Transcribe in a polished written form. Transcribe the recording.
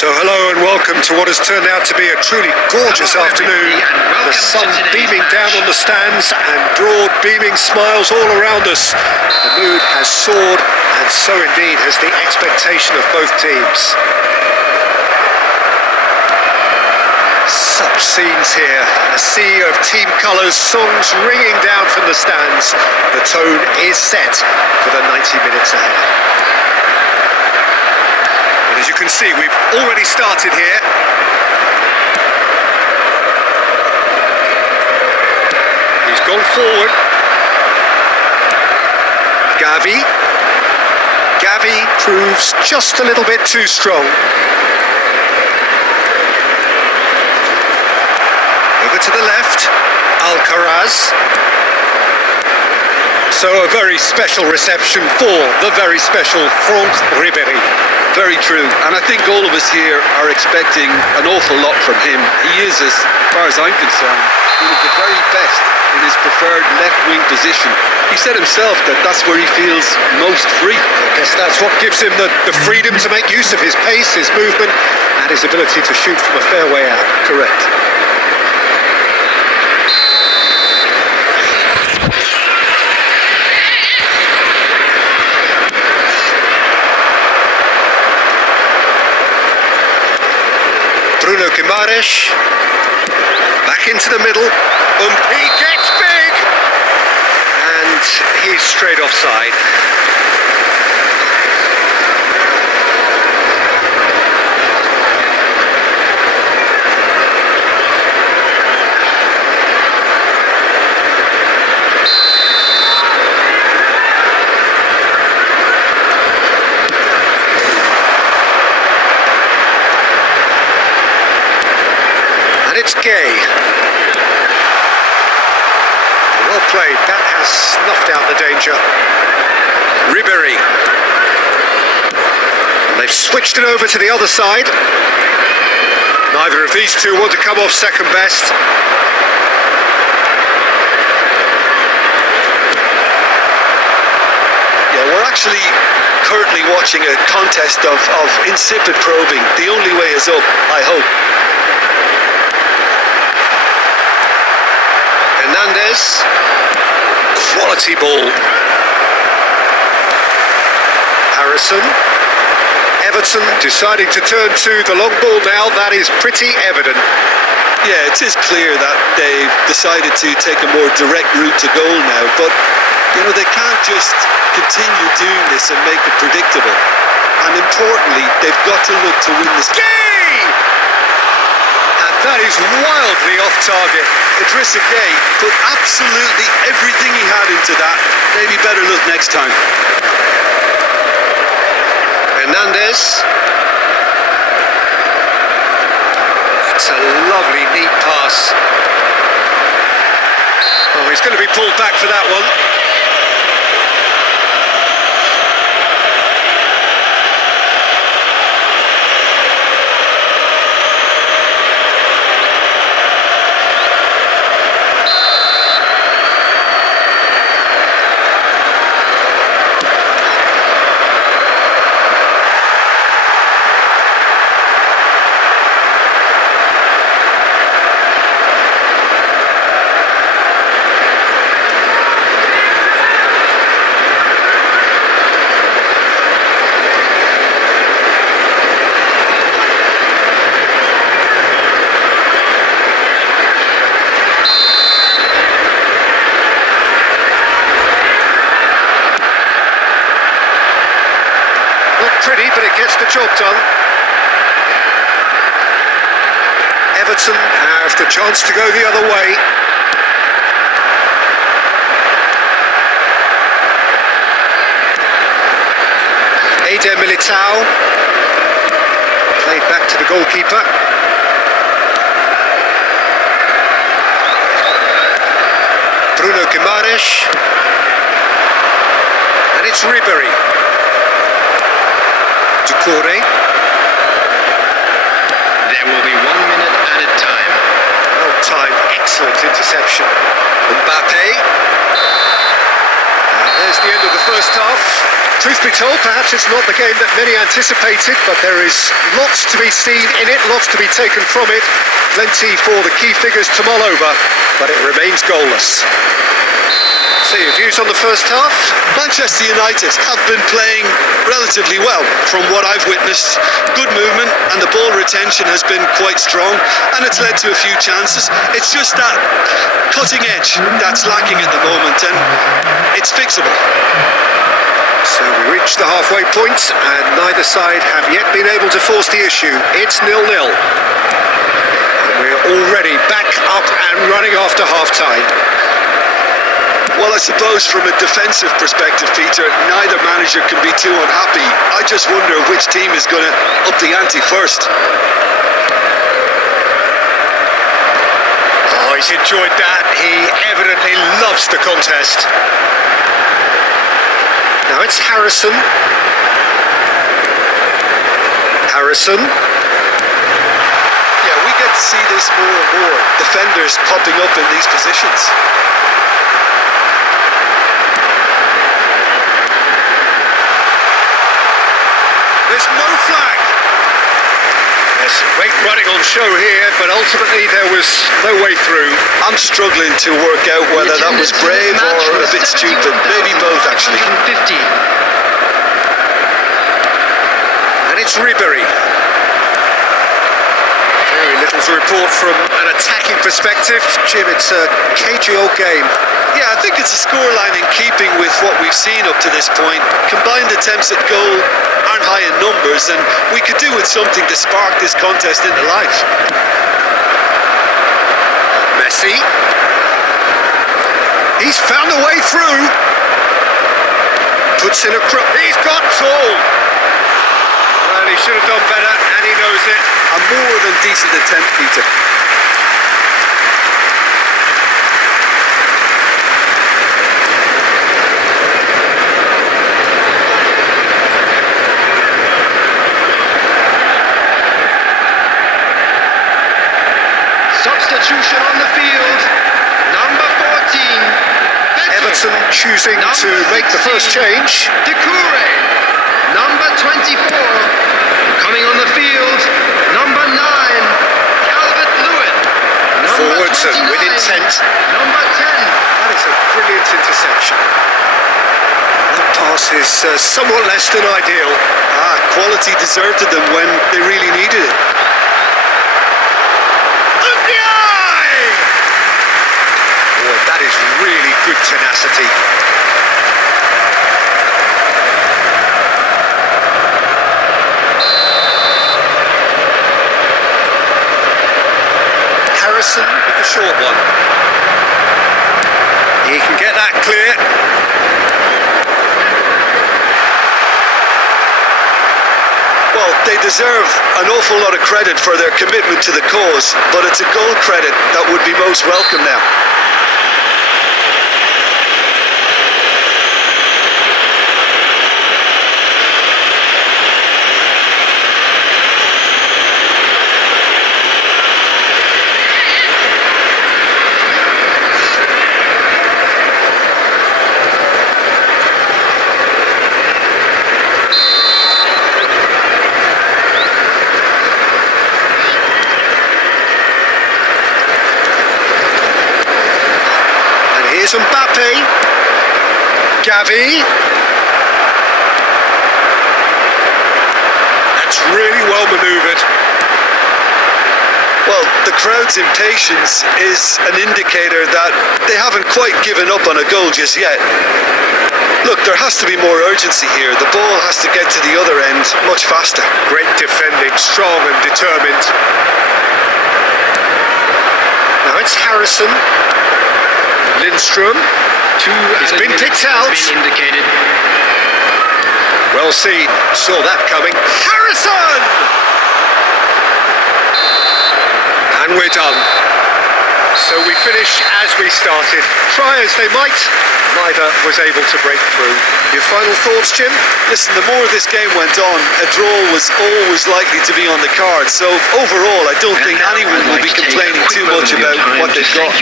So hello and welcome to what has turned out to be a truly gorgeous afternoon. The sun beaming down on the stands and broad beaming smiles all around us. The mood has soared, and so indeed has the expectation of both teams. Such scenes here, a sea of team colours, songs ringing down from the stands. The tone is set for the 90 minutes ahead. As you can see, we've already started here. He's gone forward. Gavi proves just a little bit too strong. Over to the left, Alcaraz. So a very special reception for the very special Franck Ribéry. Very true, and I think all of us here are expecting an awful lot from him. He is, as far as I'm concerned, one of the very best in his preferred left-wing position. He said himself that that's where he feels most free. I guess that's what gives him the freedom to make use of his pace, his movement, and his ability to shoot from a fair way out. Correct. Guimaraes, back into the middle, he gets big, and he's straight offside. It's Gay. Well played, that has snuffed out the danger. Ribéry. They've switched it over to the other side. Neither of these two want to come off second best. Yeah, we're actually currently watching a contest of insipid probing. The only way is up, I hope. Hernandez, quality ball. Harrison, Everton deciding to turn to the long ball now, that is pretty evident. Yeah, it is clear that they've decided to take a more direct route to goal now, but you know, they can't just continue doing this and make it predictable. And importantly, they've got to look to win this game. That is wildly off target. Idrissa Gueye put absolutely everything he had into that. Maybe better look next time. Hernandez. That's a lovely, neat pass. Oh, he's going to be pulled back for that one. Pretty, but it gets the job done. Everton have the chance to go the other way. Eder Militao, played back to the goalkeeper. Bruno Guimaraes, and it's Ribéry. Ducouré. There will be 1 minute added time. Well timed, excellent interception. Mbappe. And there's the end of the first half. Truth be told, perhaps it's not the game that many anticipated, but there is lots to be seen in it, lots to be taken from it. Plenty for the key figures to mull over, but it remains goalless. So your views on the first half? Manchester United have been playing relatively well from what I've witnessed. Good movement and the ball retention has been quite strong, and it's led to a few chances. It's just that cutting edge that's lacking at the moment, and it's fixable. So we reach the halfway point, and neither side have yet been able to force the issue. It's 0-0. And we're already back up and running after half-time. Well, I suppose from a defensive perspective, Peter, neither manager can be too unhappy. I just wonder which team is going to up the ante first. Oh, he's enjoyed that. He evidently loves the contest. Now it's Harrison. Harrison. Yeah, we get to see this more and more. Defenders popping up in these positions. There's no flag. There's some great running on show here, but ultimately there was no way through. I'm struggling to work out whether that was brave or a bit stupid. Maybe both, actually. And it's Ribery. Very little to report from an attacking perspective. Jim, it's a cagey old game. Yeah, I think it's a scoreline in keeping with what we've seen up to this point. Combined attempts at goal aren't high in numbers, and we could do with something to spark this contest into life. Messi. He's found a way through. Puts in a crook. He's got tall. Well, he should have done better, and he knows it. A more than decent attempt, Peter. Substitution on the field. Number 14. Everton choosing to make the first change. Doucouré. Number 24. Coming on the field. Number 9. Calvert-Lewin. Forwards and with intent. Number 10. That is a brilliant interception. That pass is somewhat less than ideal. Quality deserted them when they really needed it. That is really good tenacity. Harrison with the short one. He can get that clear. Well, they deserve an awful lot of credit for their commitment to the cause, but it's a goal credit that would be most welcome now. Mbappe, Gavi. That's really well manoeuvred. Well, the crowd's impatience is an indicator that they haven't quite given up on a goal just yet. Look, there has to be more urgency here. The ball has to get to the other end much faster. Great defending, strong and determined. Now it's Harrison. Lindstrom. He's been picked out. Been indicated. Well seen. Saw that coming. Harrison! And we're done. So we finish as we started. Try as they might, neither was able to break through. Your final thoughts, Jim? Listen, the more this game went on, a draw was always likely to be on the card. So overall, I don't think anyone will be complaining too much about what they've got.